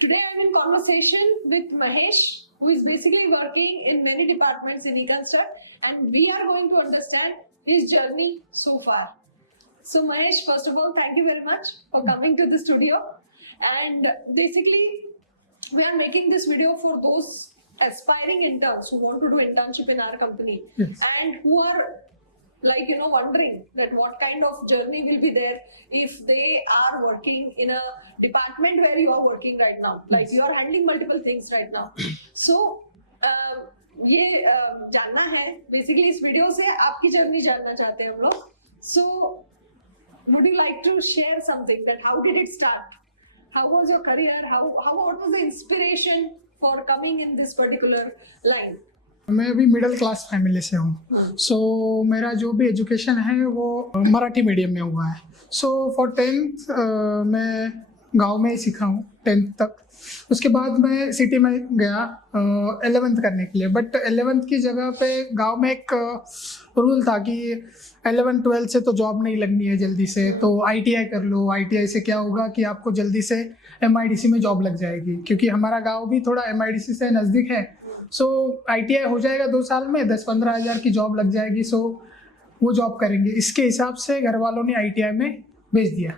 Today I'm in conversation with Mahesh, who is basically working in many departments in eConstruct, and we are going to understand his journey so far. So Mahesh, first of all, thank you very much for coming to the studio. And basically, we are making this video for those aspiring interns who want to do internship in our company. Yes. And who are wondering that what kind of journey will be there if they are working in a department where you are working right now. Like you are handling multiple things right now. So ये जानना है basically इस video से आपकी journey जानना चाहते हैं हम लोग. So would you like to share something that how did it start? How was your career? What was the inspiration for coming in this particular line? मैं अभी मिडिल क्लास फैमिली से हूँ. सो मेरा जो भी एजुकेशन है वो मराठी मीडियम में हुआ है. सो फॉर 10th मैं गांव में ही सीखा हूँ 10th तक. उसके बाद मैं सिटी में गया 11th करने के लिए. बट 11th की जगह पे गांव में एक रूल था कि 11th 12th से तो जॉब नहीं लगनी है जल्दी से, तो ITI कर लो. ITI से क्या होगा कि आपको जल्दी से MIDC में जॉब लग जाएगी, क्योंकि हमारा गांव भी थोड़ा MIDC से नज़दीक है. सो ITI हो जाएगा 2 साल में, 10-15 हज़ार की जॉब लग जाएगी. सो वो जॉब करेंगे, इसके हिसाब से घर वालों ने ITI में भेज दिया.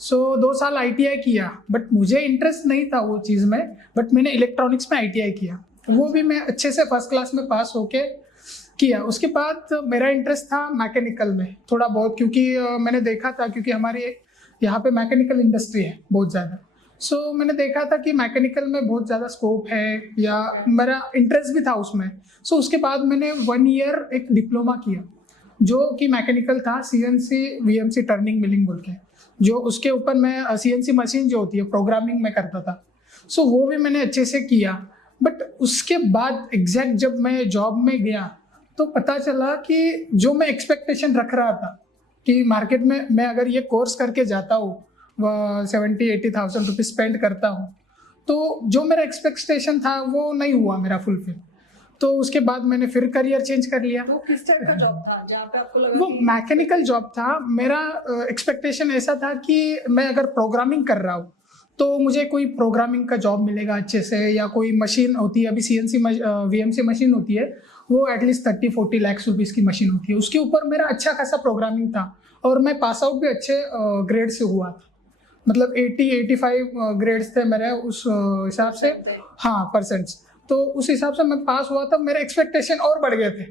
सो 2 साल ITI किया, बट मुझे इंटरेस्ट नहीं था वो चीज़ में. बट मैंने इलेक्ट्रॉनिक्स में ITI किया, वो भी मैं अच्छे से फर्स्ट क्लास में पास होके किया. उसके बाद मेरा इंटरेस्ट था मैकेनिकल में थोड़ा बहुत, क्योंकि मैंने देखा था, क्योंकि हमारे यहाँ पे मैकेनिकल इंडस्ट्री है बहुत ज़्यादा. सो मैंने देखा था कि मैकेनिकल में बहुत ज़्यादा स्कोप है, या मेरा इंटरेस्ट भी था उसमें. सो उसके बाद मैंने 1 ईयर एक डिप्लोमा किया जो कि मैकेनिकल था, CNC VMC टर्निंग मिलिंग बोल के, जो उसके ऊपर मैं CNC मशीन जो होती है प्रोग्रामिंग में करता था. सो वो भी मैंने अच्छे से किया. बट उसके बाद एग्जैक्ट जब मैं जॉब में गया तो पता चला कि जो मैं एक्सपेक्टेशन रख रहा था कि मार्केट में मैं अगर ये कोर्स करके जाता हूँ 70,000-80,000 रुपीज़ स्पेंड करता हूँ, तो जो मेरा एक्सपेक्टेशन था वो नहीं हुआ मेरा फुलफिल. तो उसके बाद मैंने फिर करियर चेंज कर लिया. वो किस टाइप का जॉब था जहाँ पे आपको लगा? वो मैकेनिकल जॉब था. मेरा एक्सपेक्टेशन ऐसा था कि मैं अगर प्रोग्रामिंग कर रहा हूँ तो मुझे कोई प्रोग्रामिंग का जॉब मिलेगा अच्छे से, या कोई मशीन होती है अभी CNC VMC मशीन होती है, वो एटलीस्ट 30-40 लाख रुपीज़ की मशीन होती है, उसके ऊपर मेरा अच्छा खासा प्रोग्रामिंग था. और मैं पास आउट भी अच्छे ग्रेड से हुआ था, मतलब 80-85 ग्रेड्स थे मेरे उस हिसाब से. हाँ, परसेंट्स. तो उस हिसाब से मैं पास हुआ था. मेरे एक्सपेक्टेशन और बढ़ गए थे.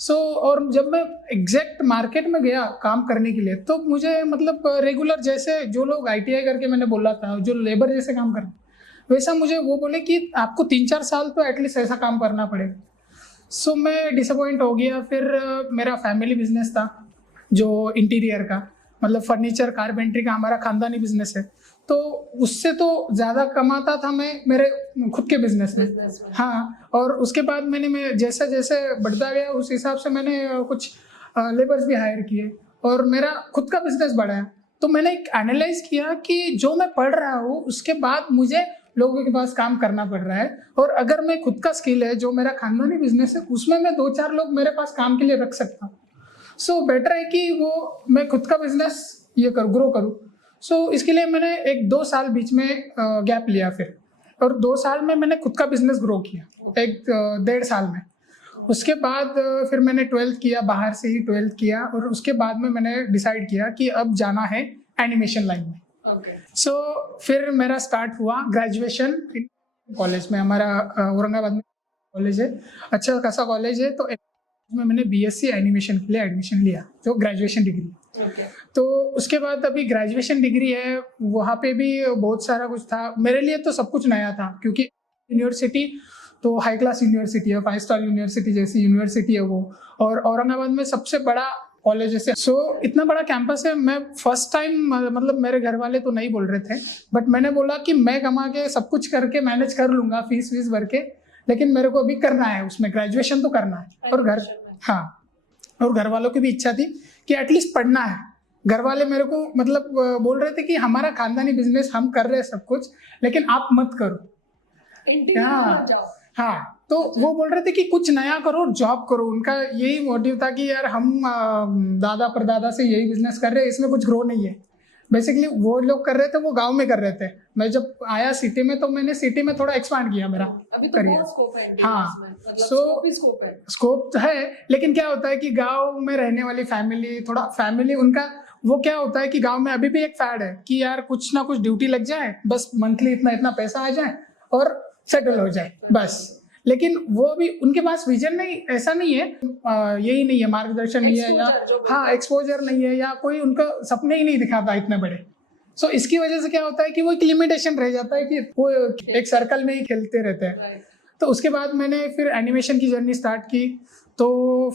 सो और जब मैं एग्जैक्ट मार्केट में गया काम करने के लिए, तो मुझे मतलब रेगुलर जैसे जो लोग ITI करके मैंने बोला था, जो लेबर जैसे काम करते, वैसा मुझे वो बोले कि आपको 3-4 साल तो एटलीस्ट ऐसा काम करना पड़ेगा. सो मैं डिसअपॉइंट हो गया. फिर मेरा फैमिली बिजनेस था जो इंटीरियर का, मतलब फर्नीचर कारपेंट्री का हमारा खानदानी बिजनेस है. तो उससे तो ज़्यादा कमाता था मैं मेरे खुद के बिजनेस में. हाँ. और उसके बाद मैं जैसे जैसे बढ़ता गया उस हिसाब से मैंने कुछ लेबर्स भी हायर किए और मेरा खुद का बिजनेस बढ़ाया. तो मैंने एक एनालाइज किया कि जो मैं पढ़ रहा हूँ उसके बाद मुझे लोगों के पास काम करना पड़ रहा है, और अगर मैं खुद का स्किल है जो मेरा खानदानी बिजनेस है उसमें मैं 2-4 लोग मेरे पास काम के लिए रख सकता हूँ. सो बेटर है कि वो मैं खुद का बिजनेस ये ग्रो करूँ. सो इसके लिए मैंने 1-2 साल बीच में गैप लिया फिर, और 2 साल में मैंने खुद का बिजनेस ग्रो किया 1-1.5 साल में. उसके बाद फिर मैंने 12th किया, बाहर से ही 12th किया, और उसके बाद में मैंने डिसाइड किया कि अब जाना है एनिमेशन लाइन में. सो फिर मेरा स्टार्ट हुआ ग्रेजुएशन कॉलेज में. हमारा औरंगाबाद में कॉलेज है, अच्छा खासा कॉलेज है. तो में मैंने BSc एनिमेशन के लिए एडमिशन लिया, जो ग्रेजुएशन डिग्री. तो उसके बाद अभी ग्रेजुएशन डिग्री है, वहाँ पे भी बहुत सारा कुछ था. मेरे लिए तो सब कुछ नया था, क्योंकि यूनिवर्सिटी तो हाई क्लास यूनिवर्सिटी है, 5 स्टार यूनिवर्सिटी जैसी यूनिवर्सिटी है वो, और औरंगाबाद में सबसे बड़ा कॉलेज है. सो इतना बड़ा कैंपस है. मैं फर्स्ट टाइम, मतलब मेरे घर वाले तो नहीं बोल रहे थे, बट मैंने बोला कि मैं कमा के सब कुछ करके मैनेज कर लूँगा, फीस भर के, लेकिन मेरे को अभी करना है, उसमें ग्रेजुएशन तो करना है. और घर वालों की भी इच्छा थी कि एटलीस्ट पढ़ना है, घर वाले मेरे को मतलब बोल रहे थे कि हमारा खानदानी बिजनेस हम कर रहे हैं सब कुछ, लेकिन आप मत करो। इंटीरियर हाँ मत जाओ। हाँ, तो वो बोल रहे थे कि कुछ नया करो, जॉब करो। उनका यही मोटिव था कि यार हम दादा परदादा से यही बिजनेस कर रहे हैं, इसमें कुछ ग्रो नहीं है। बेसिकली वो लोग कर रहे थे, वो गांव में कर रहे थे। मैं जब आया सिटी में तो मैंने सिटी में थोड़ा एक्सपांड किया मेरा अभी तो करियर। बहुत स्कोप है हाँ, इंटीरियर्स में, मतलब so- स्कोप ही स्कोप है। स्कोप तो है, लेकिन क्या होता है कि गांव में रहने वाली फैमिली, थोड़ा फैमिली उनका वो क्या होता है कि गांव में अभी भी एक फैड है कि यार कुछ ना कुछ ड्यूटी लग जाए, बस मंथली इतना इतना पैसा आ जाए और सेटल हो जाए बस। लेकिन वो भी उनके पास विजन नहीं, ऐसा नहीं है, यही नहीं है, मार्गदर्शन नहीं है, या Exposure जो बोलते हाँ हैं। एक्सपोजर नहीं है, या कोई उनका सपने ही नहीं दिखाता इतने बड़े। सो इसकी वजह से क्या होता है कि वो एक लिमिटेशन रह जाता है कि वो एक सर्कल में ही खेलते रहते हैं। Right. तो उसके बाद मैंने फिर एनिमेशन की जर्नी स्टार्ट की। तो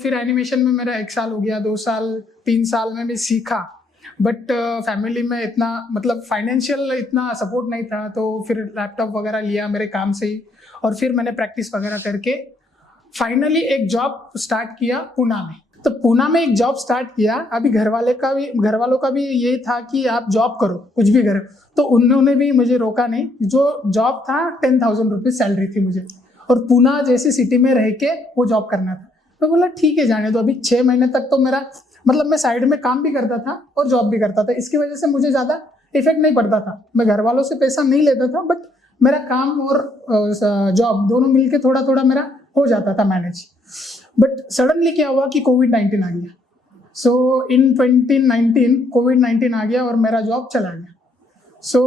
फिर एनिमेशन में मेरा 1 साल हो गया, 2 साल, 3 साल में भी सीखा। बट फैमिली में इतना मतलब फाइनेंशियल इतना सपोर्ट नहीं था, तो फिर लैपटॉप वगैरह लिया मेरे काम से ही, और फिर मैंने प्रैक्टिस वगैरह करके फाइनली एक जॉब स्टार्ट किया पूना में। तो पूना में एक जॉब स्टार्ट किया। अभी घर वालों का भी यही था कि आप जॉब करो, कुछ भी करो, तो उन्होंने भी मुझे रोका नहीं। जो जॉब था 10,000 रुपीज सैलरी थी मुझे, और पूना जैसी सिटी में रह के वो जॉब करना था। मैं बोला ठीक है जाने दो, अभी 6 महीने तक तो मेरा मतलब मैं साइड में काम भी करता था और जॉब भी करता था, इसकी वजह से मुझे ज़्यादा इफेक्ट नहीं पड़ता था। मैं घर वालों से पैसा नहीं लेता था, बट मेरा काम और जॉब दोनों मिलके थोड़ा थोड़ा मेरा हो जाता था मैनेज। बट सडनली क्या हुआ कि कोविड-19 आ गया। सो इन 2019 कोविड-19 आ गया और मेरा जॉब चला गया। सो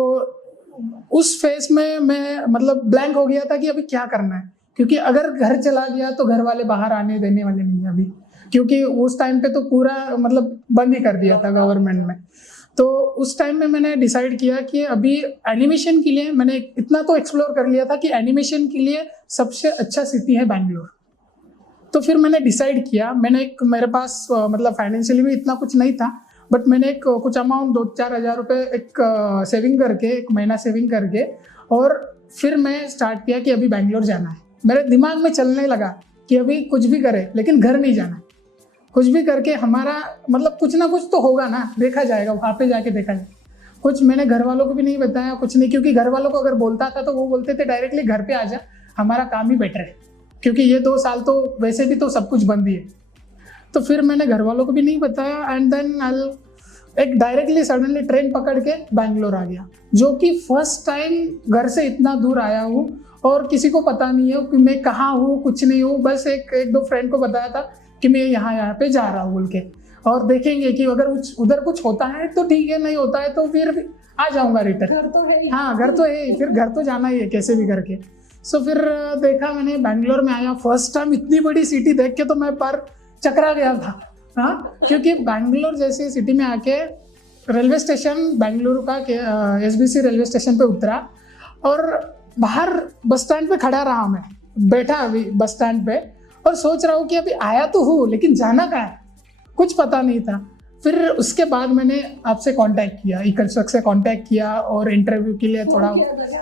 उस फेज में मैं मतलब ब्लैंक हो गया था कि अभी क्या करना है, क्योंकि अगर घर चला गया तो घर वाले बाहर आने देने वाले नहीं है अभी, क्योंकि उस टाइम पे तो पूरा मतलब बंद ही कर दिया था गवर्नमेंट में। तो उस टाइम में मैंने डिसाइड किया कि अभी एनिमेशन के लिए मैंने इतना तो एक्सप्लोर कर लिया था कि एनिमेशन के लिए सबसे अच्छा सिटी है बैंगलोर। तो फिर मैंने डिसाइड किया, मैंने एक मेरे पास मतलब फाइनेंशियली भी इतना कुछ नहीं था, बट मैंने एक कुछ अमाउंट 2-4 हज़ार रुपये एक सेविंग करके, एक महीना सेविंग करके, और फिर मैं स्टार्ट किया कि अभी बैंगलोर जाना है। मेरे दिमाग में चलने लगा कि अभी कुछ भी करे लेकिन घर नहीं जाना, कुछ भी करके हमारा मतलब कुछ ना कुछ तो होगा ना, देखा जाएगा, वहाँ पे जाके देखा जाएगा। कुछ मैंने घर वालों को भी नहीं बताया, कुछ नहीं, क्योंकि घर वालों को अगर बोलता था तो वो बोलते थे डायरेक्टली घर पे आ जा, हमारा काम ही बेटर है, क्योंकि ये 2 साल तो वैसे भी तो सब कुछ बंद ही है। तो फिर मैंने घर वालों को भी नहीं बताया, एंड देन एक डायरेक्टली सडनली ट्रेन पकड़ के बैंगलोर आ गया, जो कि फर्स्ट टाइम घर से इतना दूर आया हूँ और किसी को पता नहीं है कि मैं कहाँ हूँ, कुछ नहीं हूँ। बस एक दो फ्रेंड को बताया था कि मैं यहाँ पे जा रहा हूँ बोल के, और देखेंगे कि अगर उधर कुछ होता है तो ठीक है, नहीं होता है तो फिर आ जाऊँगा रिटर्न। घर तो है ही। हाँ, घर तो है ही, फिर घर तो जाना ही है कैसे भी करके। सो फिर देखा मैंने बैंगलोर में आया, फर्स्ट टाइम इतनी बड़ी सिटी देख के तो मैं पर चकरा गया था। हाँ, क्योंकि बैंगलोर जैसी सिटी में आके रेलवे स्टेशन बेंगलुरु का SBC रेलवे स्टेशन पे उतरा, और बाहर बस स्टैंड पे खड़ा रहा, मैं बैठा अभी बस स्टैंड पे और सोच रहा हूँ कि अभी आया तो हूँ लेकिन जाना कहाँ है, कुछ पता नहीं था। फिर उसके बाद मैंने आपसे कांटेक्ट किया, इकलस्ट्रक्ट से कांटेक्ट किया और इंटरव्यू के लिए थोड़ा,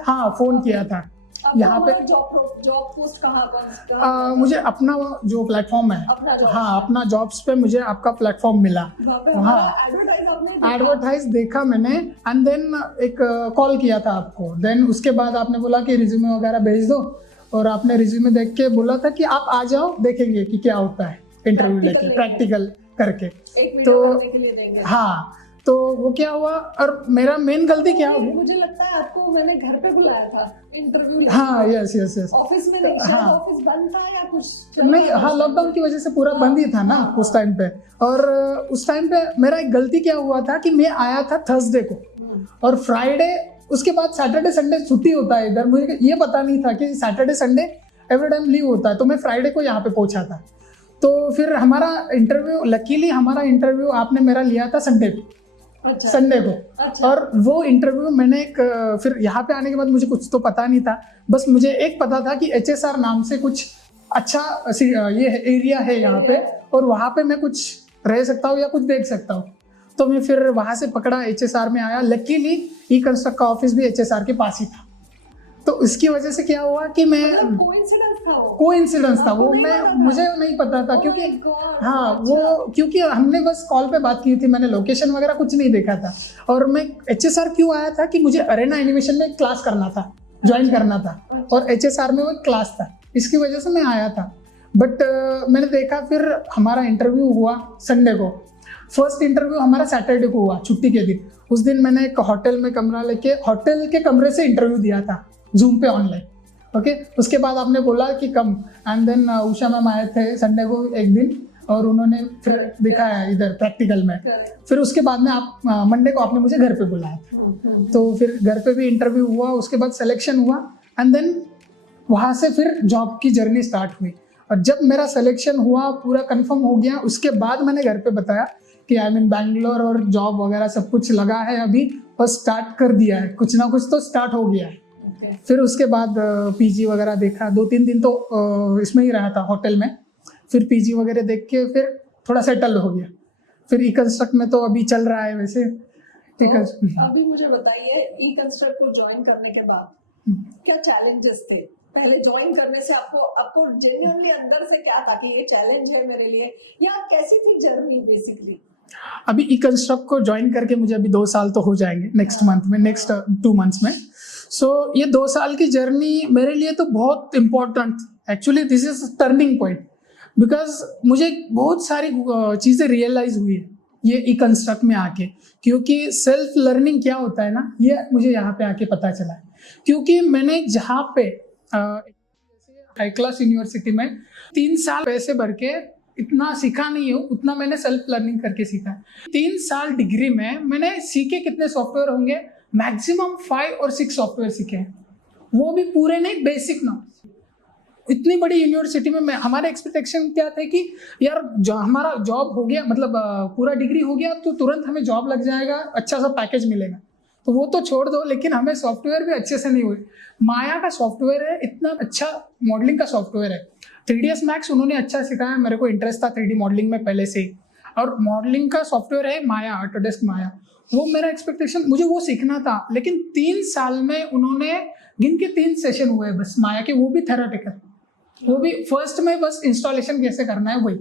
हाँ फ़ोन किया था। यहाँ पे जॉब पोस्ट कहाँ मुझे अपना जो प्लेटफॉर्म है, हाँ अपना जॉब्स पे मुझे आपका प्लेटफॉर्म मिला, हाँ एडवर्टाइज देखा मैंने, एंड देन एक कॉल किया था आपको। देन उसके बाद आपने बोला कि रिज्यूमे वगैरह भेज दो, और आपने रिज्यूमे देख के बोला था कि आप आ जाओ, देखेंगे कि क्या होता है इंटरव्यू लेके, प्रैक्टिकल करके। तो हाँ, तो वो क्या हुआ, और मेरा मेन गलती क्या हुई, मुझे लगता है आपको मैंने घर पे बुलाया था इंटरव्यू। हाँ यस ऑफिस में नहीं, हाँ ऑफिस बंद था या कुछ नहीं, हाँ लॉकडाउन की वजह से पूरा बंद ही था ना उस टाइम पे। और उस टाइम पे मेरा एक गलती क्या हुआ था कि मैं आया था थर्सडे को, और फ्राइडे उसके बाद सैटरडे संडे छुट्टी होता है इधर, मुझे ये पता नहीं था कि Saturday Sunday every time leave होता है। तो मैं फ्राइडे को यहाँ पे पहुँचा था। तो फिर हमारा इंटरव्यू, लकीली हमारा इंटरव्यू आपने मेरा लिया था संडे को, अच्छा, संडे को। अच्छा। और वो इंटरव्यू मैंने फिर यहाँ पे आने के बाद मुझे कुछ तो पता नहीं था, बस मुझे एक पता था कि HSR नाम से कुछ अच्छा ये एरिया है यहाँ पे, और वहाँ पे मैं कुछ रह सकता हूँ या कुछ देख सकता हूँ। तो मैं फिर वहाँ से पकड़ा, HSR में आया। लकीली इकलस्ट्रक्ट का ऑफिस भी HSR के पास ही था, तो इसकी वजह से क्या हुआ कि मैं मतलब कोइंसिडेंस था वो? कोइंसिडेंस था आपको वो, नहीं मैं पता था? मुझे नहीं पता था Oh क्योंकि my God, हाँ अच्छा। वो क्योंकि हमने बस कॉल पे बात की थी, मैंने लोकेशन वगैरह कुछ नहीं देखा था। और मैं HSR क्यों आया था कि मुझे अरेना एनिमेशन में क्लास करना था, ज्वाइन करना था, और HSR में वो क्लास था, इसकी वजह से मैं आया था। बट मैंने देखा, फिर हमारा इंटरव्यू हुआ संडे को। फर्स्ट इंटरव्यू हमारा सैटरडे को हुआ, छुट्टी के दिन। उस दिन मैंने एक होटल में कमरा लेके होटल के कमरे से इंटरव्यू दिया था, जूम पे ऑनलाइन। ओके, उसके बाद आपने बोला कि कम, एंड देन उषा मैम आए थे संडे को एक दिन, और उन्होंने फिर दिखाया इधर प्रैक्टिकल में। फिर उसके बाद में आप मंडे को आपने मुझे घर पे बुलाया था, तो फिर घर पे भी इंटरव्यू हुआ, उसके बाद सिलेक्शन हुआ, एंड देन वहाँ से फिर जॉब की जर्नी स्टार्ट हुई। और जब मेरा सिलेक्शन हुआ, पूरा कंफर्म हो गया, उसके बाद मैंने घर पे बताया कि आई मीन बैंगलोर और जॉब वगैरह सब कुछ लगा है अभी, बस स्टार्ट कर दिया है, कुछ ना कुछ तो स्टार्ट हो गया है। फिर उसके बाद पीजी वगैरह देखा, 2-3 दिन तो इसमें ही रहा था होटल में। फिर पीजी वगैरह देख के फिर थोड़ा सेटल हो गया। फिर ई कंस्ट्रक्ट में तो अभी चल रहा है वैसे। ठीक है, तो अभी मुझे बताइए, ई कंस्ट्रक्ट को ज्वाइन करने के बाद क्या चैलेंजेस थे? पहले ज्वाइन करने से आपको जेन्युइनली अंदर से क्या था कि ये चैलेंज है मेरे लिए, या कैसी थी जर्नी बेसिकली? अभी ई कंस्ट्रक्ट को ज्वाइन करके मुझे अभी 2 साल तो हो जाएंगे नेक्स्ट मंथ में, नेक्स्ट 2 मंथ्स में। सो ये 2 साल की जर्नी मेरे लिए तो बहुत important, actually this is turning point, because मुझे बहुत सारी चीज़ें रियलाइज हुई है ये ई कंस्ट्रक्ट में आके। क्योंकि सेल्फ लर्निंग क्या होता है ना, ये मुझे यहाँ पे आके पता चला है। क्योंकि मैंने जहाँ पे हाई क्लास यूनिवर्सिटी में 3 साल पैसे भर के इतना सीखा नहीं हूँ, उतना मैंने सेल्फ लर्निंग करके सीखा है। 3 साल डिग्री में मैंने सीखे कितने सॉफ्टवेयर होंगे, मैक्सिमम 5 और 6 सॉफ्टवेयर सीखे हैं, वो भी पूरे नहीं, बेसिक ना। इतनी बड़ी यूनिवर्सिटी में हमारे एक्सपेक्टेशन क्या थे कि यार हमारा जॉब हो गया, मतलब पूरा डिग्री हो गया तो तुरंत हमें जॉब लग जाएगा, अच्छा सा पैकेज मिलेगा, तो वो तो छोड़ दो, लेकिन हमें सॉफ्टवेयर भी अच्छे से नहीं हुए। माया का सॉफ्टवेयर है, इतना अच्छा मॉडलिंग का सॉफ्टवेयर है। 3ds मैक्स उन्होंने अच्छा सिखाया, मेरे को इंटरेस्ट था 3D मॉडलिंग में पहले से ही, और मॉडलिंग का सॉफ्टवेयर है माया, ऑटोडेस्क माया, वो मेरा एक्सपेक्टेशन, मुझे वो सीखना था। लेकिन 3 साल में उन्होंने गिन के 3 सेशन हुए बस माया के, वो भी थेराटिकल, वो भी फर्स्ट में बस इंस्टॉलेशन कैसे करना है वही।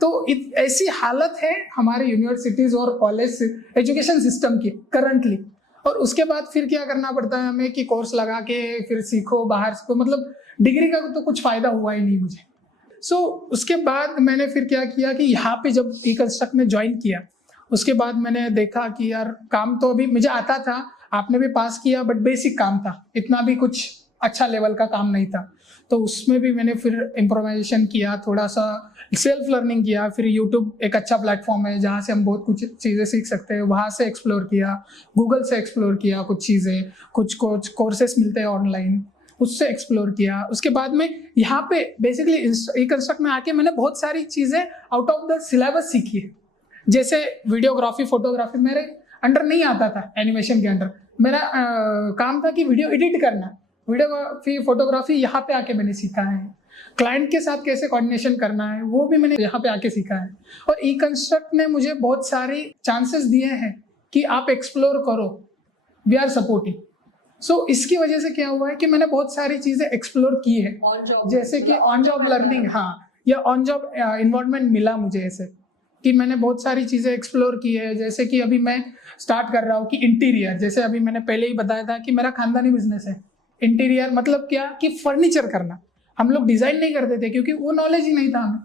तो ऐसी हालत है हमारे यूनिवर्सिटीज और कॉलेज एजुकेशन सिस्टम की करंटली। और उसके बाद फिर क्या करना पड़ता है हमें कि कोर्स लगा के फिर सीखो, बाहर सीखो, मतलब डिग्री का तो कुछ फायदा हुआ ही नहीं मुझे। सो उसके बाद मैंने फिर क्या किया कि यहाँ पे जब ई कंस्ट्रक्ट में ज्वाइन किया, उसके बाद मैंने देखा कि यार काम तो अभी मुझे आता था, आपने भी पास किया, बट बेसिक काम था, इतना भी कुछ अच्छा लेवल का काम नहीं था। तो उसमें भी मैंने फिर इम्प्रोवाइजेशन किया, थोड़ा सा सेल्फ लर्निंग किया। फिर यूट्यूब एक अच्छा प्लेटफॉर्म है जहाँ से हम बहुत कुछ चीज़ें सीख सकते हैं, वहाँ से एक्सप्लोर किया, गूगल से एक्सप्लोर किया कुछ चीज़ें, कुछ कोर्सेस मिलते हैं ऑनलाइन, उससे एक्सप्लोर किया। उसके बाद में यहाँ पे बेसिकली ई कंस्ट्रक्ट में आके मैंने बहुत सारी चीज़ें आउट ऑफ द सिलेबस सीखी है। जैसे वीडियोग्राफी, फोटोग्राफी मेरे अंडर नहीं आता था, एनिमेशन के अंडर मेरा काम था कि वीडियो एडिट करना, वीडियोग्राफी फोटोग्राफी यहाँ पे आके मैंने सीखा है। क्लाइंट के साथ कैसे कोऑर्डिनेशन करना है वो भी मैंने यहाँ पे आके सीखा है। और ई कंस्ट्रक्ट ने मुझे बहुत सारी चांसेस दिए हैं कि आप एक्सप्लोर करो, वी आर सपोर्टिंग। सो इसकी वजह से क्या हुआ है कि मैंने बहुत सारी चीज़ें एक्सप्लोर की है, जैसे कि ऑन जॉब लर्निंग, हाँ, या ऑन जॉब इन्वॉल्वमेंट मिला मुझे, ऐसे कि मैंने बहुत सारी चीज़ें एक्सप्लोर की है। जैसे कि अभी मैं स्टार्ट कर रहा हूँ कि इंटीरियर, जैसे अभी मैंने पहले ही बताया था कि मेरा खानदानी बिजनेस है। इंटीरियर मतलब क्या कि फर्नीचर करना, हम लोग डिज़ाइन नहीं करते थे क्योंकि वो नॉलेज ही नहीं था हमें।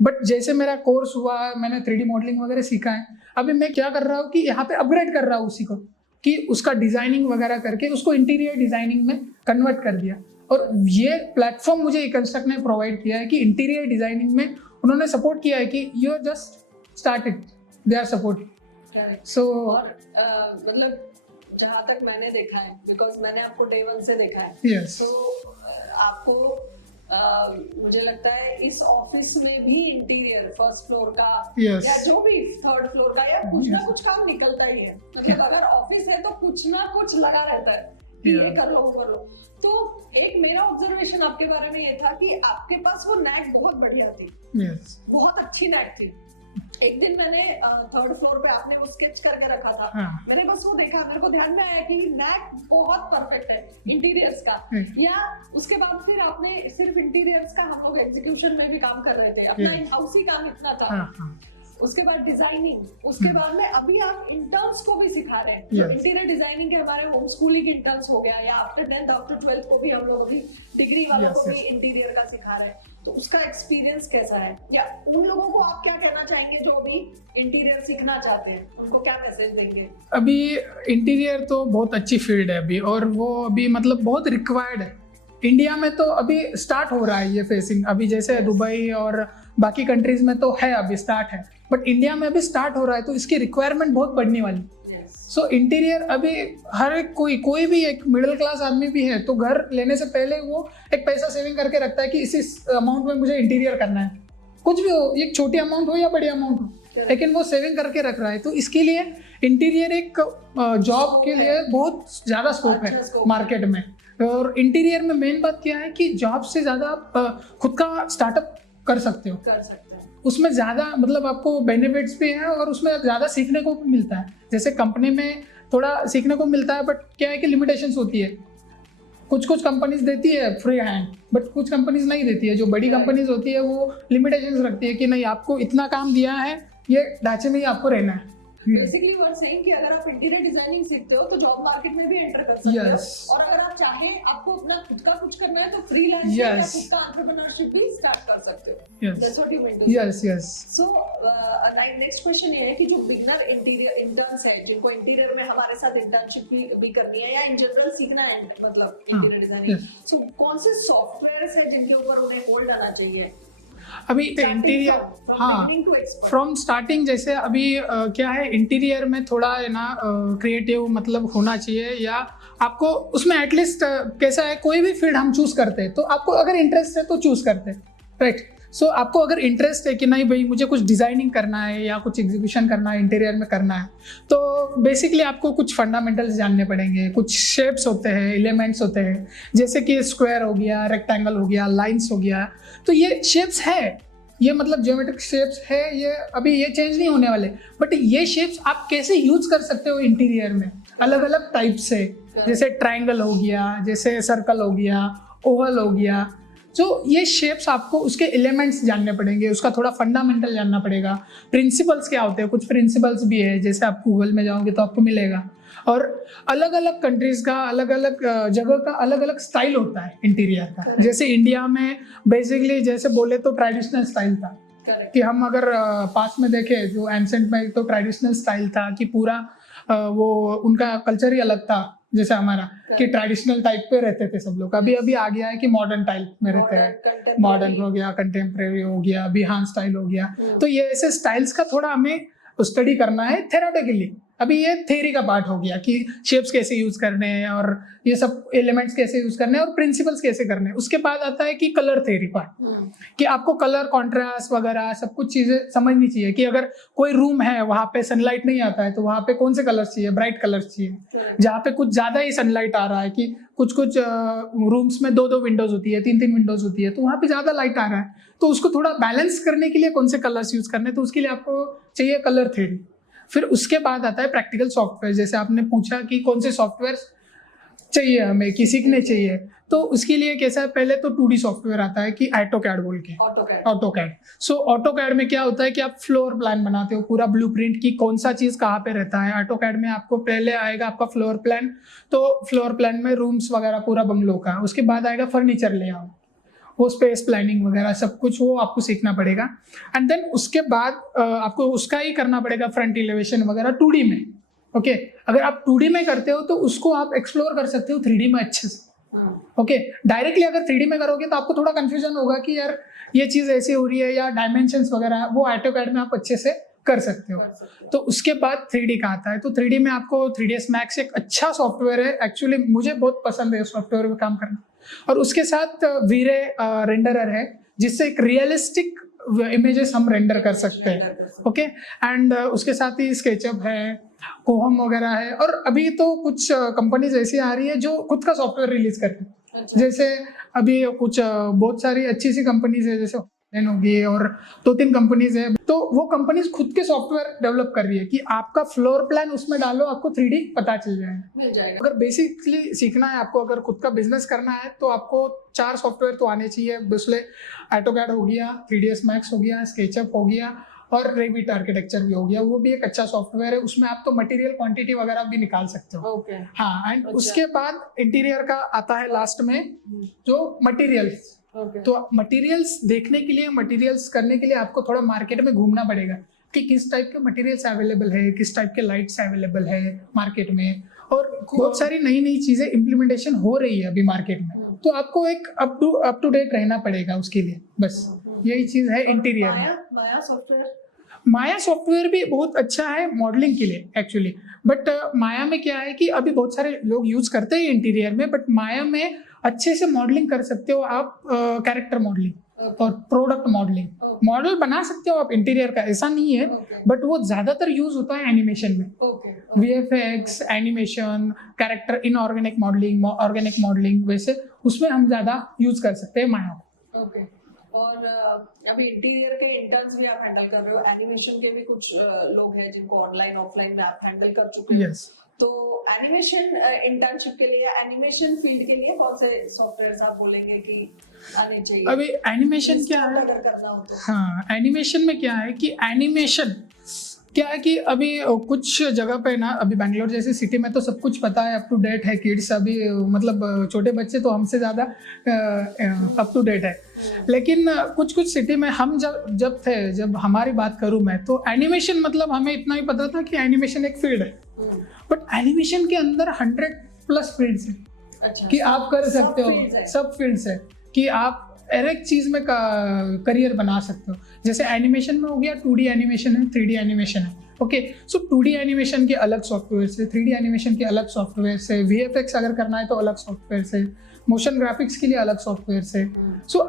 बट जैसे मेरा कोर्स हुआ, मैंने 3D मॉडलिंग वगैरह सीखा है, अभी मैं क्या कर रहा हूँ कि यहाँ पे अपग्रेड कर रहा हूँ उसी को, कि उसका डिज़ाइनिंग वगैरह करके उसको इंटीरियर डिज़ाइनिंग में कन्वर्ट कर दिया। और ये प्लेटफॉर्म मुझे ई कंस्ट्रक्ट ने प्रोवाइड किया है कि इंटीरियर डिज़ाइनिंग में उन्होंने सपोर्ट किया है कि you are just started, they are supporting. So मतलब जहाँ तक मैंने देखा है, बिकॉज मैंने आपको डे 1 से देखा है, Yes. तो आपको मुझे लगता है इस ऑफिस में भी इंटीरियर फर्स्ट फ्लोर का, Yes. या जो भी 3rd फ्लोर का, या कुछ ना Yes. कुछ काम निकलता ही है। मतलब अगर ऑफिस है तो कुछ ना कुछ लगा रहता है कि Yeah. ये कर लो, वो कर लो। तो एक मेरा ऑब्जर्वेशन आपके बारे में ये था कि आपके पास वो नैक बहुत बढ़िया थी, yes. बहुत अच्छी नैक थी। एक दिन मैंने थर्ड फ्लोर पे आपने वो स्केच करके रखा था, हाँ। मैंने बस वो देखा, मेरे को ध्यान में आया कि नैक बहुत परफेक्ट है इंटीरियर्स का। या उसके बाद फिर आपने सिर्फ इंटीरियर्स का, हम लोग एग्जीक्यूशन में भी काम कर रहे थे, अपना इन हाउस ही काम इतना था। हाँ। उसके बाद डिजाइनिंग, उसके बाद में अभी आप इंटर्न्स को भी सिखा रहे हैं। Yes. इंटीरियर डिजाइनिंग के हमारे होम स्कूलिंग इंटर्न्स हो गया, या आफ्टर 10th आफ्टर 12th को भी हम लोग अभी डिग्री वालों Yes, को भी yes. इंटीरियर का सिखा रहे हैं। तो उसका एक्सपीरियंस कैसा है, या उन लोगों को आप क्या कहना चाहेंगे जो अभी इंटीरियर सीखना चाहते हैं, उनको क्या मैसेज देंगे? अभी इंटीरियर तो बहुत अच्छी फील्ड है अभी, और वो अभी मतलब बहुत रिक्वायर्ड है। इंडिया में तो अभी स्टार्ट हो रहा है ये फेसिंग, अभी जैसे दुबई और बाकी कंट्रीज में तो है, अभी स्टार्ट है, बट इंडिया में अभी स्टार्ट हो रहा है, तो इसकी रिक्वायरमेंट बहुत बढ़ने वाली। सो इंटीरियर अभी हर एक कोई भी एक मिडिल क्लास आदमी भी है तो घर लेने से पहले वो एक पैसा सेविंग करके रखता है कि इस अमाउंट में मुझे इंटीरियर करना है, कुछ भी हो, एक छोटी अमाउंट हो या बड़ी अमाउंट हो, लेकिन वो सेविंग करके रख रहा है। तो इसके लिए इंटीरियर एक जॉब के लिए बहुत ज़्यादा स्कोप है मार्केट में। और इंटीरियर में मेन बात क्या है कि जॉब से ज़्यादा आप खुद का स्टार्टअप कर सकते हो, उसमें ज़्यादा मतलब आपको बेनिफिट्स भी हैं और उसमें ज़्यादा सीखने को भी मिलता है। जैसे कंपनी में थोड़ा सीखने को मिलता है, बट क्या है कि लिमिटेशंस होती है, कुछ कंपनीज देती है फ्री हैंड, बट कुछ कंपनीज नहीं देती है। जो बड़ी कंपनीज होती है वो लिमिटेशंस रखती है कि नहीं, आपको इतना काम दिया है, ये ढांचे में ही आपको रहना है। बेसिकली यू आर सेइंग कि अगर आप इंटीरियर डिजाइनिंग सीखते हो तो जॉब मार्केट में भी एंटर कर सकते Yes. हो, और अगर आप चाहें आपको अपना खुद का कुछ करना है तो फ्रीलांसिंग या Yes. खुद का एंटरप्रेन्योरशिप भी स्टार्ट कर सकते हो। Yes. That's what you mean to say. Yes so next question ये है कि जो बिगनर इंटीरियर इंटर्न्स है, जिनको इंटीरियर में हमारे साथ इंटर्नशिप भी करनी है या इन जनरल सीखना है मतलब इंटीरियर डिजाइनिंग, सो कौन से सॉफ्टवेयर्स है जिनके ऊपर उन्हें होल्ड आना चाहिए अभी इंटीरियर? हाँ, फ्रॉम स्टार्टिंग। जैसे अभी क्या है, इंटीरियर में थोड़ा है ना क्रिएटिव मतलब होना चाहिए, या आपको उसमें एटलीस्ट कैसा है, कोई भी फील्ड हम चूज करते हैं तो आपको अगर इंटरेस्ट है तो चूज करते हैं, राइट। सो आपको अगर इंटरेस्ट है कि नहीं भाई मुझे कुछ डिज़ाइनिंग करना है या कुछ एग्जीक्यूशन करना है, इंटीरियर में करना है, तो बेसिकली आपको कुछ फंडामेंटल्स जानने पड़ेंगे। कुछ शेप्स होते हैं, एलिमेंट्स होते हैं, जैसे कि स्क्वायर हो गया, रेक्टेंगल हो गया, लाइंस हो गया, तो ये शेप्स है, ये मतलब ज्योमेट्रिक शेप्स है, ये अभी ये चेंज नहीं होने वाले, बट ये शेप्स आप कैसे यूज कर सकते हो इंटीरियर में अलग अलग टाइप से, जैसे ट्रायंगल हो गया, जैसे सर्कल हो गया, ओवल हो गया। जो ये शेप्स आपको उसके एलिमेंट्स जानने पड़ेंगे, उसका थोड़ा फंडामेंटल जानना पड़ेगा। प्रिंसिपल्स क्या होते हैं, कुछ प्रिंसिपल्स भी है, जैसे आप गूगल में जाओगे तो आपको मिलेगा। और अलग अलग कंट्रीज का, अलग अलग जगह का अलग अलग स्टाइल होता है इंटीरियर का। जैसे इंडिया में बेसिकली जैसे बोले तो ट्रेडिशनल स्टाइल था, कि हम अगर पास में देखें जो एंसेंट में, तो ट्रेडिशनल स्टाइल था कि पूरा वो उनका कल्चर ही अलग था, जैसे हमारा कि ट्रेडिशनल टाइप पे रहते थे सब लोग। अभी अभी आ गया है कि मॉडर्न टाइप में रहते हैं, मॉडर्न हो गया, कंटेम्प्रेरी हो गया, बिहान स्टाइल हो गया। तो ये ऐसे स्टाइल्स का थोड़ा हमें स्टडी करना है थेराटिकली। अभी ये थ्योरी का पार्ट हो गया कि शेप्स कैसे यूज करने हैं और ये सब एलिमेंट्स कैसे यूज करने हैं और प्रिंसिपल्स कैसे करने हैं। उसके बाद आता है कि कलर थ्योरी पार्ट, कि आपको कलर कॉन्ट्रास्ट वगैरह सब कुछ चीजें समझनी चाहिए कि अगर कोई रूम है वहां पे सनलाइट नहीं आता है तो वहां पे कौन से कलर्स चाहिए, ब्राइट कलर्स चाहिए। जहाँ पे कुछ ज्यादा ही सनलाइट आ रहा है, कि कुछ रूम्स में 2-2 विंडोज होती है, 3-3 विंडोज होती है, तो वहां पे ज्यादा लाइट आ रहा है, तो उसको थोड़ा बैलेंस करने के लिए कौन से कलर्स यूज करने, तो उसके लिए आपको चाहिए कलर थ्योरी। फिर उसके बाद आता है प्रैक्टिकल सॉफ्टवेयर। जैसे आपने पूछा कि कौन से सॉफ्टवेयर चाहिए हमें, कि सीखने चाहिए, तो उसके लिए कैसा है, पहले तो 2D सॉफ्टवेयर आता है कि ऑटोकैड बोल के, ऑटोकैड। सो ऑटोकैड में क्या होता है कि आप फ्लोर प्लान बनाते हो, पूरा ब्लूप्रिंट की कौन सा चीज कहाँ पे रहता है। ऑटोकैड में आपको पहले आएगा आपका फ्लोर प्लान, तो फ्लोर प्लान में रूम्स वगैरह पूरा बंगलों का, उसके बाद आएगा फर्नीचर लेआउट, वो स्पेस प्लानिंग वगैरह सब कुछ वो आपको सीखना पड़ेगा। एंड देन उसके बाद आपको उसका ही करना पड़ेगा फ्रंट एलिवेशन वगैरह 2D में। ओके, अगर आप 2D में करते हो तो उसको आप एक्सप्लोर कर सकते हो 3D में अच्छे से। ओके, डायरेक्टली अगर 3D में करोगे तो आपको थोड़ा कंफ्यूजन होगा कि यार ये चीज़ ऐसी हो रही है, या डायमेंशंस वगैरह, वो ऑटोकैड में आप अच्छे से कर सकते हो। तो उसके बाद 3D का आता है, तो 3D में आपको 3ds Max एक अच्छा सॉफ्टवेयर है, एक्चुअली मुझे बहुत पसंद है सॉफ्टवेयर में काम करना। और उसके साथ वीरे रेंडरर है, जिससे एक रियलिस्टिक इमेजेस हम रेंडर कर सकते हैं। ओके, एंड उसके साथ ही स्केचअप है, कोहम वगैरह है, और अभी तो कुछ कंपनीज ऐसी आ रही है जो खुद का सॉफ्टवेयर रिलीज करती है। जैसे अभी कुछ बहुत सारी अच्छी सी कंपनीज है, जैसे होगी और 2-3 कंपनीज है, तो वो कंपनीज खुद के सॉफ्टवेयर डेवलप कर रही है कि आपका फ्लोर प्लान उसमें डालो, आपको 3D पता चल जाएगा, मिल जाएगा। अगर बेसिकली सीखना है आपको, अगर खुद का बिजनेस करना है तो आपको 4 सॉफ्टवेयर तो आने चाहिए। उसमें AutoCAD हो गया, 3ds Max हो गया, SketchUp हो गया और Revit आर्किटेक्चर भी हो गया। वो भी एक अच्छा सॉफ्टवेयर है, उसमें आप तो मटेरियल क्वांटिटी वगैरह भी निकाल सकते हो। ओके। हाँ, एंड अच्छा। उसके बाद इंटीरियर का आता है लास्ट में जो मटेरियल्स। ओके। तो मटेरियल्स देखने के लिए, मटेरियल्स करने के लिए आपको थोड़ा मार्केट में घूमना पड़ेगा कि किस टाइप के मटेरियल्स अवेलेबल है, किस टाइप के लाइट्स अवेलेबल है मार्केट में, और बहुत सारी नई नई चीजें इम्प्लीमेंटेशन हो रही है अभी मार्केट में। तो आपको एक अप टू डेट रहना पड़ेगा उसके लिए, बस यही चीज है इंटीरियर में। माया सॉफ्टवेयर, माया सॉफ्टवेयर भी बहुत अच्छा है मॉडलिंग के लिए एक्चुअली, बट माया में क्या है कि अभी बहुत सारे लोग यूज करते हैं इंटीरियर में, बट माया में अच्छे से मॉडलिंग कर सकते हो आप, कैरेक्टर मॉडलिंग और प्रोडक्ट मॉडलिंग। मॉडल बना सकते हो आप इंटीरियर का, ऐसा नहीं है, बट वो ज्यादातर यूज होता है एनिमेशन में। VFX, animation, character inorganic modelling, organic modelling, वैसे उसमें हम ज्यादा यूज कर सकते हैं माया को। ओके। और अभी इंटीरियर के इंटर्न्स भी आप हैंडल कर रहे हो, एनिमेशन के भी कुछ लोग हैं जिनको ऑनलाइन ऑफलाइन में आप हैंडल कर चुके हो। यस। तो एनिमेशन इंटर्नशिप के लिए, एनिमेशन फील्ड के लिए कौन से सॉफ्टवेयर आप बोलेंगे कि आने चाहिए? अभी एनिमेशन क्या है, अगर करना हो तो? हाँ, एनिमेशन में क्या है कि एनिमेशन क्या है कि अभी कुछ जगह पे ना, अभी बैंगलोर जैसी सिटी में तो सब कुछ पता है, अप टू डेट है, किड्स अभी मतलब छोटे बच्चे तो हमसे ज़्यादा अप टू डेट है। लेकिन कुछ कुछ सिटी में हम जब हमारी बात करूँ मैं, तो एनिमेशन मतलब हमें इतना ही पता था कि एनिमेशन एक फील्ड है, बट एनिमेशन के अंदर 100+ फील्ड्स है। अच्छा, कि आप कर सकते हो, सब फील्ड्स है कि आप हर एक चीज में करियर बना सकते हो। जैसे एनिमेशन में हो गया 2D एनिमेशन है, 3D एनिमेशन है। ओके, सो 2D एनिमेशन के अलग सॉफ्टवेयर से, 3D एनिमेशन के अलग सॉफ्टवेयर से, VFX अगर करना है तो अलग सॉफ्टवेयर से, मोशन ग्राफिक्स के लिए अलग सॉफ्टवेयर से। सो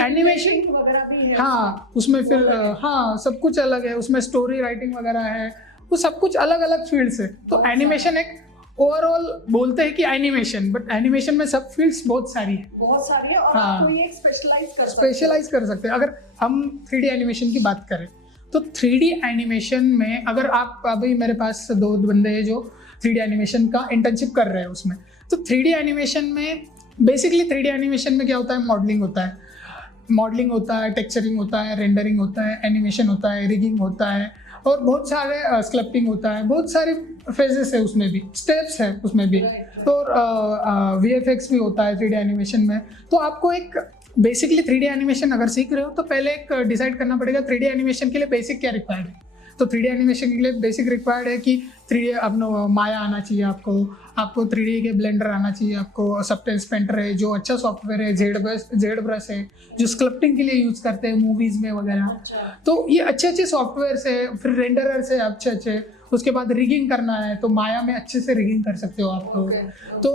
एनिमेशन वगैरह भी है, हाँ, उसमें फिर हाँ सब कुछ अलग है, उसमें स्टोरी राइटिंग वगैरह है, वो सब कुछ अलग अलग फील्ड से। तो एनिमेशन एक ओवरऑल बोलते हैं कि एनिमेशन, बट एनिमेशन में सब फील्ड्स बहुत सारी है और हाँ, आप कोई एक स्पेशलाइज कर सकते हैं। अगर हम 3D एनिमेशन की बात करें तो 3D एनिमेशन में अगर आप, अभी मेरे पास 2 बंदे हैं जो 3D एनिमेशन का इंटर्नशिप कर रहे हैं उसमें, तो 3D एनिमेशन में बेसिकली 3D एनिमेशन में क्या होता है, मॉडलिंग होता है, टेक्सचरिंग होता है, रेंडरिंग होता है, एनिमेशन होता है, रिगिंग होता है, और बहुत सारे स्क्लप्टिंग होता है, बहुत सारे फेजेस है उसमें भी, स्टेप्स है उसमें भी, और VFX भी होता है 3D एनिमेशन में। तो आपको एक बेसिकली 3D एनिमेशन अगर सीख रहे हो तो पहले एक डिसाइड करना पड़ेगा 3D एनिमेशन के लिए बेसिक क्या रिक्वायर्ड है। तो 3D एनिमेशन के लिए बेसिक रिक्वायर्ड है कि 3D अपना माया आना चाहिए आपको 3D के ब्लेंडर आना चाहिए, आपको सबटेंस पेंटर है जो अच्छा सॉफ्टवेयर है, जेड ब्रश है जो स्क्लप्टिंग के लिए यूज करते हैं मूवीज में वगैरह। तो ये अच्छे सॉफ्टवेयर है, फिर रेंडरर है अच्छे। उसके बाद रिगिंग करना है तो माया में अच्छे से रिगिंग कर सकते हो आप। तो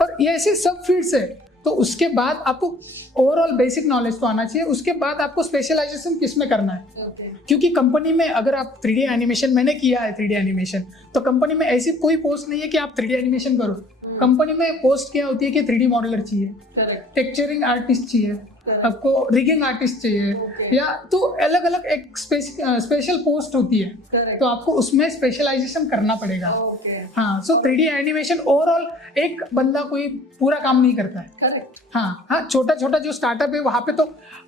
और ये ऐसे सब फील्ड्स है। तो उसके बाद आपको ओवरऑल बेसिक नॉलेज तो आना चाहिए, उसके बाद आपको स्पेशलाइजेशन किस में करना है। क्योंकि कंपनी में अगर आप 3D एनिमेशन, मैंने किया है 3D एनिमेशन, तो कंपनी में ऐसी कोई पोस्ट नहीं है कि आप 3D एनिमेशन करो। कंपनी में पोस्ट क्या होती है कि 3D मॉडलर चाहिए, टेक्सचरिंग आर्टिस्ट चाहिए, आपको रिगिंग आर्टिस्ट चाहिए, या तो अलग अलग एक स्पेशल पोस्ट होती है, तो आपको उसमें स्पेशलाइजेशन करना पड़ेगा। हाँ, सो 3D एनिमेशन ओवरऑल एक बंदा कोई पूरा काम नहीं करता है। हाँ, छोटा जो स्टार्टअप है वहाँ पे तो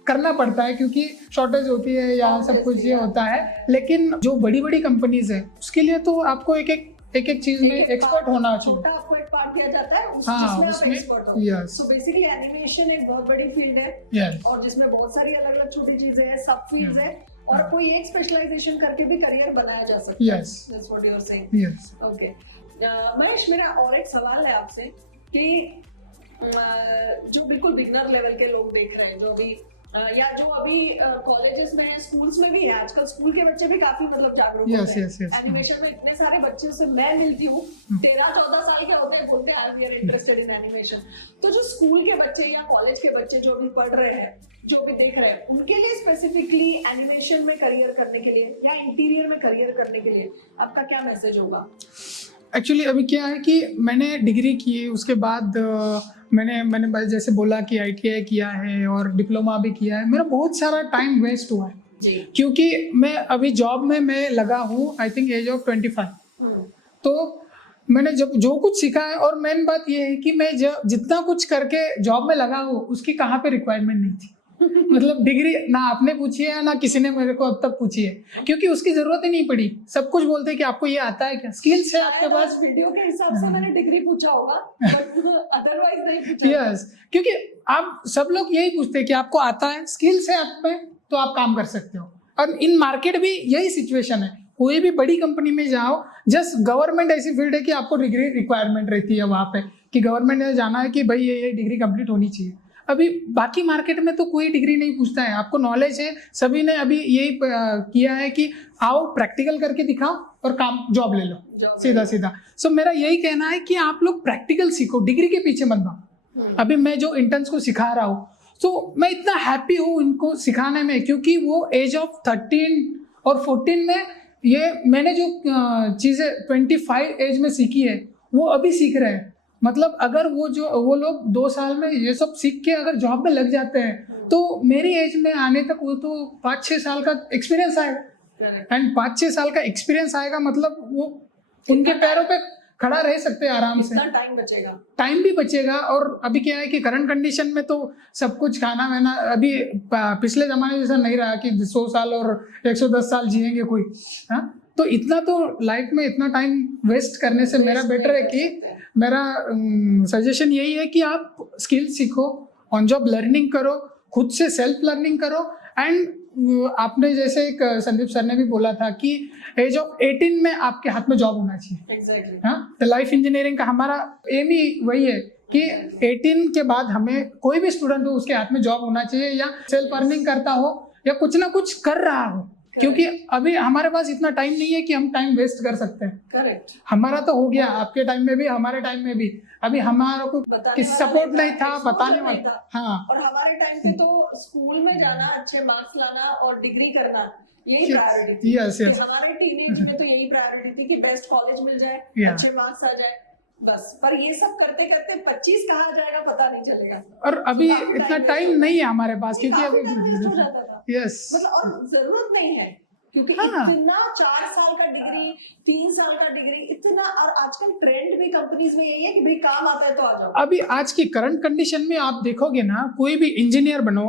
करना पड़ता है क्योंकि शॉर्टेज होती है या सब कुछ ये होता है, लेकिन जो बड़ी कंपनीज है उसके लिए तो आपको एक चीज में एक्सपर्ट होना चाहिए। आपको एक पार्ट दिया जाता है हाँ, जिसमें आप एक्सपर्ट हो। यस। सो बेसिकली एनिमेशन एक बहुत बड़ी फील्ड है, यस, और जिसमें बहुत सारी अलग अलग छोटी चीजें हैं, सब फील्ड्स है, और कोई एक स्पेशलाइजेशन करके भी करियर बनाया जा सकता है। Yes, that's what you are saying. Yes. Okay, Mahesh, मेरा और एक सवाल है आपसे कि जो बिल्कुल बिगनर लेवल के लोग देख रहे हैं, जो अभी या जो अभी कॉलेजेस में, स्कूल्स में भी है, आजकल स्कूल के बच्चे भी काफी मतलब जागरूक होते हैं एनिमेशन में। इतने सारे बच्चे से मैं मिलती हूँ, 13-14 साल के होते हैं, बोलते हैं we are interested in animation. तो जो स्कूल के बच्चे या कॉलेज के बच्चे जो भी पढ़ रहे हैं, जो भी देख रहे हैं, उनके लिए स्पेसिफिकली एनिमेशन में करियर करने के लिए या इंटीरियर में करियर करने के लिए आपका क्या मैसेज होगा? एक्चुअली अभी क्या है कि मैंने डिग्री की, उसके बाद मैंने बस जैसे बोला कि ITI किया है और डिप्लोमा भी किया है। मेरा बहुत सारा टाइम वेस्ट हुआ है जी। क्योंकि मैं अभी जॉब में मैं लगा हूँ आई थिंक एज ऑफ 25। तो मैंने जब जो कुछ सीखा है, और मेन बात ये है कि मैं जितना कुछ करके जॉब में लगा हूँ उसकी कहाँ पे रिक्वायरमेंट नहीं थी। मतलब डिग्री ना आपने पूछी है ना किसी ने मेरे को अब तक पूछी है, क्योंकि उसकी जरूरत ही नहीं पड़ी। सब कुछ बोलते हैं कि आपको ये आता है क्या, स्किल्स है आपके पास। वीडियो के हिसाब से मैंने डिग्री पूछा होगा, बट अदरवाइज नहीं पूछा। यस, क्योंकि आप सब लोग यही पूछते हैं कि आपको आता है, स्किल्स है आप में, तो आप काम कर सकते हो। और इन मार्केट भी यही सिचुएशन है। कोई भी बड़ी कंपनी में जाओ, जस्ट गवर्नमेंट ऐसी फील्ड है कि आपको डिग्री रिक्वायरमेंट रहती है वहाँ पे, कि गवर्नमेंट ने जाना है कि भाई ये डिग्री कंप्लीट होनी चाहिए। अभी बाकी मार्केट में तो कोई डिग्री नहीं पूछता है, आपको नॉलेज है। सभी ने अभी यही किया है कि आओ प्रैक्टिकल करके दिखाओ और काम जॉब ले लो, सीधा सीधा। सो मेरा यही कहना है कि आप लोग प्रैक्टिकल सीखो, डिग्री के पीछे मत भागो। अभी मैं जो इंटर्न्स को सिखा रहा हूँ, तो मैं इतना हैप्पी हूँ इनको सिखाने में, क्योंकि वो एज ऑफ 13 और 14 में ये मैंने जो चीज़ें 25 एज में सीखी है वो अभी सीख रहे हैं। मतलब अगर वो लोग 2 साल में ये सब सीख के अगर जॉब में लग जाते हैं, तो मेरी एज में आने तक वो तो 5-6 साल का एक्सपीरियंस आएगा। एंड 5-6 साल का एक्सपीरियंस आएगा, मतलब वो उनके पैरों पे खड़ा रह सकते हैं आराम से। टाइम भी बचेगा। और अभी क्या है कि करंट कंडीशन में तो सब कुछ खाना वाना अभी पिछले जमाने जैसा नहीं रहा कि 100 साल और 110 साल जिएंगे कोई। हाँ, तो इतना तो लाइफ में इतना टाइम वेस्ट करने से मेरा बेटर है कि मेरा सजेशन यही है कि आप स्किल सीखो, ऑन जॉब लर्निंग करो, खुद से सेल्फ लर्निंग करो। एंड आपने जैसे एक संदीप सर ने भी बोला था कि एज ऑफ 18 में आपके हाथ में जॉब होना चाहिए। एग्जैक्टली। हाँ, तो लाइफ इंजीनियरिंग का हमारा एम ही वही है कि 18 के बाद हमें कोई भी स्टूडेंट हो उसके हाथ में जॉब होना चाहिए, या सेल्फ अर्निंग करता हो या कुछ ना कुछ कर रहा हो। क्योंकि अभी हमारे पास इतना टाइम नहीं है कि हम टाइम वेस्ट कर सकते हैं। करेक्ट। हमारा तो हो गया, आपके टाइम में भी हमारे टाइम में भी। अभी हमारा को सपोर्ट नहीं था, बताने वाला। हाँ, और हमारे टाइम पे तो स्कूल में जाना, अच्छे मार्क्स लाना और डिग्री करना, यही प्रायोरिटी थी। यस। हमारे टीनेज में तो यही प्रायोरिटी थी कि बेस्ट कॉलेज मिल जाए, अच्छे मार्क्स आ जाए, बस। पर ये सब करते करते 25 कहाँ जाएगा पता नहीं चलेगा। और अभी इतना टाइम नहीं है हमारे पास, क्योंकि अभी हो जाता था। यस, मतलब और जरूरत नहीं है, क्योंकि इतना 4 साल का डिग्री, 3 साल का डिग्री, इतना। और आजकल ट्रेंड भी कंपनीज में यही है कि भाई काम आता है तो आ जाओ। अभी आज की करंट कंडीशन में आप देखोगे ना, कोई भी इंजीनियर बनो,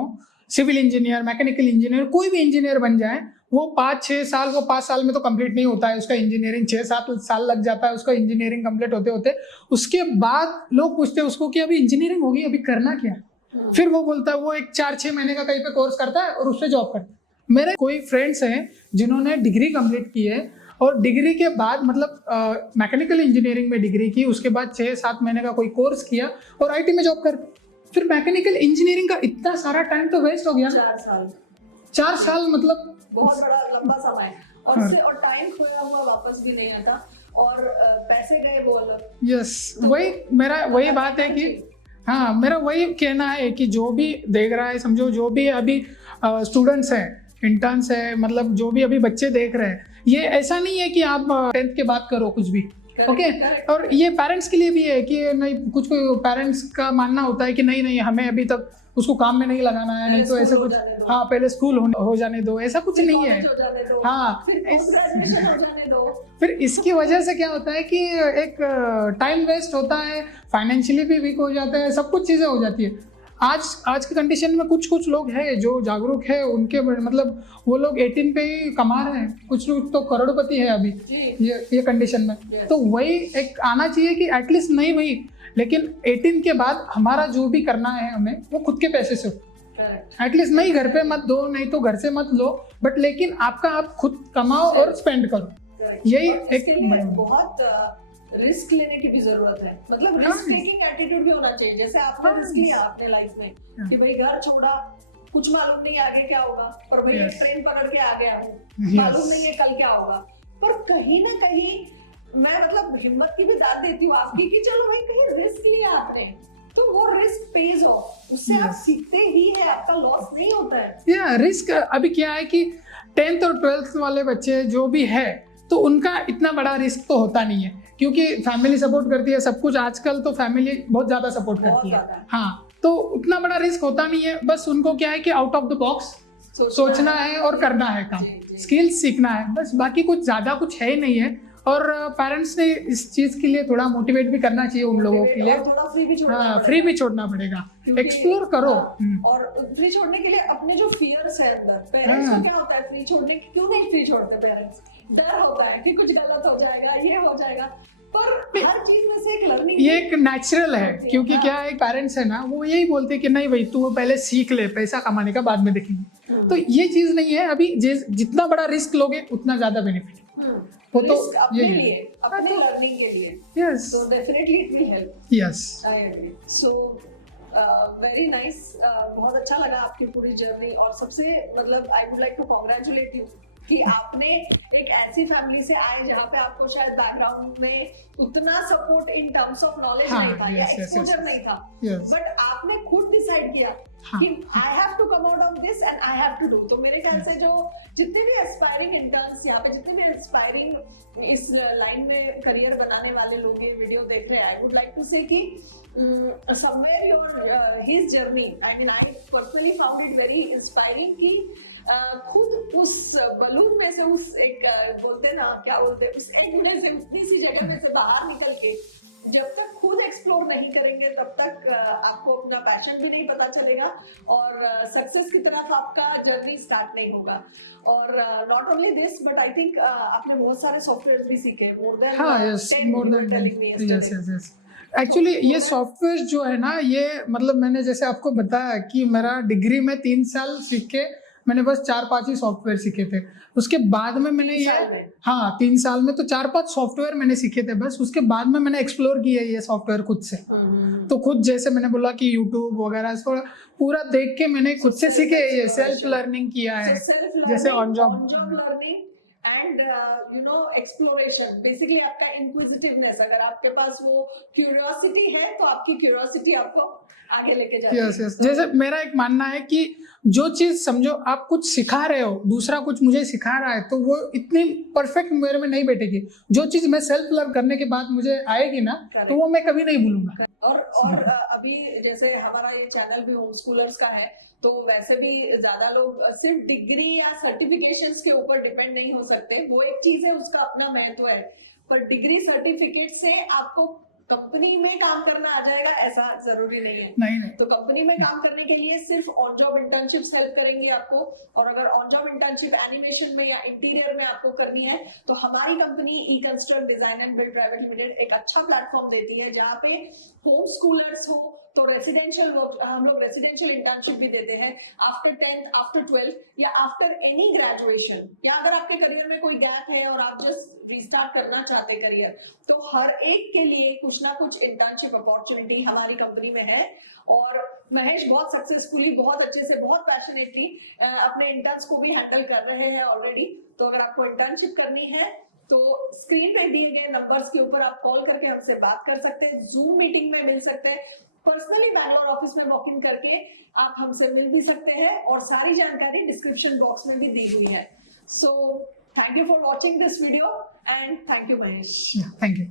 सिविल इंजीनियर, मैकेनिकल इंजीनियर, कोई भी इंजीनियर बन जाए, वो 5-6 साल, वो 5 साल में तो कंप्लीट नहीं होता है उसका इंजीनियरिंग, 6-7 साल लग जाता है उसका इंजीनियरिंग कंप्लीट होते होते। उसके बाद लोग पूछते हैं उसको कि अभी इंजीनियरिंग होगी, अभी करना क्या। फिर वो बोलता है, वो एक 4-6 महीने का कहीं पे कोर्स करता है और उससे जॉब करता है। मेरे कोई फ्रेंड्स हैं जिन्होंने डिग्री कंप्लीट की है, और डिग्री के बाद मतलब मैकेनिकल इंजीनियरिंग में डिग्री की, उसके बाद 6-7 महीने का कोई कोर्स किया और IT में जॉब कर। फिर मैकेनिकल इंजीनियरिंग का इतना सारा टाइम तो वेस्ट हो गया। 4 साल मतलब बहुत बड़ा लंबा समय, और टाइम खोया हुआ वापस भी नहीं आता, और पैसे गए वो अलग। यस, वही बात है कि हाँ, मेरा वही कहना है कि जो भी देख रहा है, समझो जो भी अभी स्टूडेंट्स हैं, इंटर्न्स है, मतलब जो भी अभी बच्चे देख रहे हैं, ये ऐसा नहीं है कि आप 10th के बाद करो कुछ भी। ओके। और ये पेरेंट्स के लिए भी है कि नहीं, कुछ पेरेंट्स का मानना होता है कि नहीं हमें अभी तक उसको काम में नहीं लगाना है, नहीं तो ऐसा कुछ। हाँ, पहले स्कूल हो जाने दो, ऐसा कुछ नहीं है। हाँ, फिर इसकी वजह से क्या होता है कि एक टाइम वेस्ट होता है, फाइनेंशियली भी वीक हो जाता है, सब कुछ चीज़ें हो जाती है। आज की कंडीशन में कुछ लोग हैं जो जागरूक है, उनके मतलब वो लोग 18 पे ही कमा रहे हैं, कुछ लोग तो करोड़पति है अभी ये कंडीशन में। तो वही एक आना चाहिए कि एटलीस्ट नहीं वही, लेकिन 18 के बाद हमारा जो भी करना है हमें, वो खुद के पैसे से हो। एटलीस्ट नहीं घर पे मत दो, नहीं तो घर से मत लो, बट लेकिन आपका आप खुद कमाओ और स्पेंड करो। यही एक बहुत रिस्क लेने की भी जरूरत है, मतलब रिस्क टेकिंग एटीट्यूड भी होना चाहिए। जैसे आपने रिस्क लिया अपने लाइफ में कि भाई घर छोड़ा, कुछ मालूम नहीं आगे क्या होगा, और भाई ट्रेन पकड़ के आ गया हूँ, मालूम नहीं है कल क्या होगा। पर कहीं ना कहीं मैं मतलब हिम्मत की भी दाद देती हूँ आपकी कि चलो भाई कहीं रिस्क लिया आपने, तो वो रिस्क पेज ऑफ, उससे आप सीखते ही है, आपका लॉस नहीं होता है। रिस्क अभी क्या है कि 10th और 12th वाले बच्चे जो भी है, तो उनका इतना बड़ा रिस्क तो होता नहीं है, क्योंकि फैमिली सपोर्ट करती है सब कुछ। आजकल तो फैमिली बहुत ज़्यादा सपोर्ट बहुत करती है। ज्यादा। हाँ, तो उतना बड़ा रिस्क होता नहीं है। बस उनको क्या है कि आउट ऑफ द बॉक्स सोचना है और करना है काम, जी। स्किल्स सीखना है बस, बाकी कुछ ज़्यादा कुछ है ही नहीं है। और पेरेंट्स ने इस चीज़ के लिए थोड़ा मोटिवेट भी करना चाहिए उन लोगों के लिए। और थोड़ा फ्री भी छोड़ना हाँ, पड़ेगा। फ्री भी छोड़ना पड़ेगा, क्योंकि- एक्सप्लोर करो। हाँ, और फ्री छोड़ने के लिए अपने जो फियर्स है अंदर, पेरेंट्स को क्या होता है फ्री छोड़ने की, क्यों नहीं फ्री छोड़ते पेरेंट्स? डर होता है कि कुछ गलत हो जाएगा, ये हो जाएगा, पर हर चीज में से एक लर्निंग, ये एक नेचुरल है, क्योंकि क्या है, पेरेंट्स है ना, वो यही बोलते हैं कि नहीं भाई तू पहले सीख ले, पैसा कमाने का बाद में देखेंगे। तो ये चीज नहीं है, अभी जितना बड़ा रिस्क लोगे उतना ज्यादा बेनिफिट। वो तो अपने ये है। लिए, अपने लर्निंग के लिए, yes so definitely it will help. Yes I agree. So very nice. बहुत अच्छा लगा आपकी पूरी जर्नी, और सबसे मतलब I would like to congratulate you कि आपने एक ऐसी फैमिली से आए जहाँ पे आपको शायद बैकग्राउंड में उतना support in terms of knowledge हाँ, नहीं था या yes, yes, एक्सपोजर yes. नहीं था, Yes. बट आपने खुद डिसाइड किया हाँ. कि I have to come out of this and I have to do. तो मेरे ख्याल से जो जितने भी एस्पायरिंग इंटर्न्स यहाँ पे, जितने भी एस्पायरिंग इस लाइन में करियर बनाने वाले लोग ये वीडियो देख रहे हैं, आई वुड लाइक टू से कि somewhere your his journey, I mean I personally found it very inspiring कि खुद उस बलून में से, उस एक बोलते ना, क्या बोलते, उस एग में से, उतनी सी जगह में से बाहर निकल के जब तक खुद एक्सप्लोर नहीं करेंगे तब तक आपको अपना पैशन भी नहीं पता चलेगा और सक्सेस की तरफ आपका जर्नी स्टार्ट नहीं होगा। और not only this but I think आपने बहुत सारे सॉफ्टवेयर भी सीखे, मोर देन हाँ, yes, more than yes yes yes. Actually ये सॉफ्टवेयर जो है ना, ये मतलब मैंने जैसे आपको बताया कि मेरा डिग्री में 3 साल सीख के मैंने बस 4-5 ही सॉफ्टवेयर सीखे थे। उसके बाद में मैंने ये, हाँ 3 साल में तो 4-5 सॉफ्टवेयर मैंने सीखे थे बस। उसके बाद में मैंने एक्सप्लोर किया ये सॉफ्टवेयर खुद से। तो खुद जैसे मैंने बोला कि यूट्यूब वगैरह से पूरा देख के मैंने खुद से सीखे, ये सेल्फ लर्निंग किया है, जैसे on job learning and you know exploration, basically आपका इंक्विजिटिवनेस, अगर आपके पास वो क्यूरियोसिटी है तो आपकी क्यूरियोसिटी आपको आगे लेके जाती है। Yes yes. जैसे मेरा एक मानना है कि जो चीज समझो आप कुछ सिखा रहे हो, दूसरा कुछ मुझे सिखा रहा है, तो वो इतनी परफेक्ट मेरे में नहीं बैठेगी। जो चीज मैं सेल्फ लर्न करने के बाद मुझे आएगी ना, तो वो मैं कभी नहीं भूलूंगा। और अभी जैसे हमारा ये चैनल भी होम स्कूलर्स का है, तो वैसे भी ज्यादा लोग सिर्फ डिग्री या सर्टिफिकेशंस के ऊपर डिपेंड नहीं हो सकते, वो एक चीज है, उसका अपना महत्व है, पर डिग्री सर्टिफिकेट से आपको कंपनी में काम करना आ जाएगा ऐसा जरूरी नहीं है। नहीं। तो कंपनी में काम करने के लिए सिर्फ ऑन जॉब इंटर्नशिप्स हेल्प करेंगे आपको, और अगर ऑन जॉब इंटर्नशिप एनिमेशन में या इंटीरियर में आपको करनी है तो हमारी company E construct design and build private limited एक अच्छा प्लेटफॉर्म देती है, जहाँ पे होम स्कूलर्स हो तो रेसिडेंशियल हम लोग रेसिडेंशियल इंटर्नशिप भी देते हैं आफ्टर 10th, आफ्टर 12th या आफ्टर एनी ग्रेजुएशन, या अगर आपके करियर में कोई गैप है और आप जस्ट रिस्टार्ट करना चाहते करियर, तो हर एक के लिए कुछ ना कुछ इंटर्नशिप अपॉर्चुनिटी हमारी कंपनी में है। और महेश बहुत सक्सेसफुली, बहुत अच्छे से, बहुत पैशनेटली अपने इंटर्न्स को भी हैंडल कर रहे हैं ऑलरेडी। तो अगर आपको इंटर्नशिप करनी है तो स्क्रीन पे दिए गए नंबर्स के ऊपर आप कॉल करके हमसे बात कर सकते हैं, जूम मीटिंग में मिल सकते हैं, पर्सनली बैंगलोर ऑफिस में वॉक इन करके आप हमसे मिल भी सकते हैं, और सारी जानकारी डिस्क्रिप्शन बॉक्स में भी दी हुई है। So thank you for watching this video and thank you Mahesh. Thank you.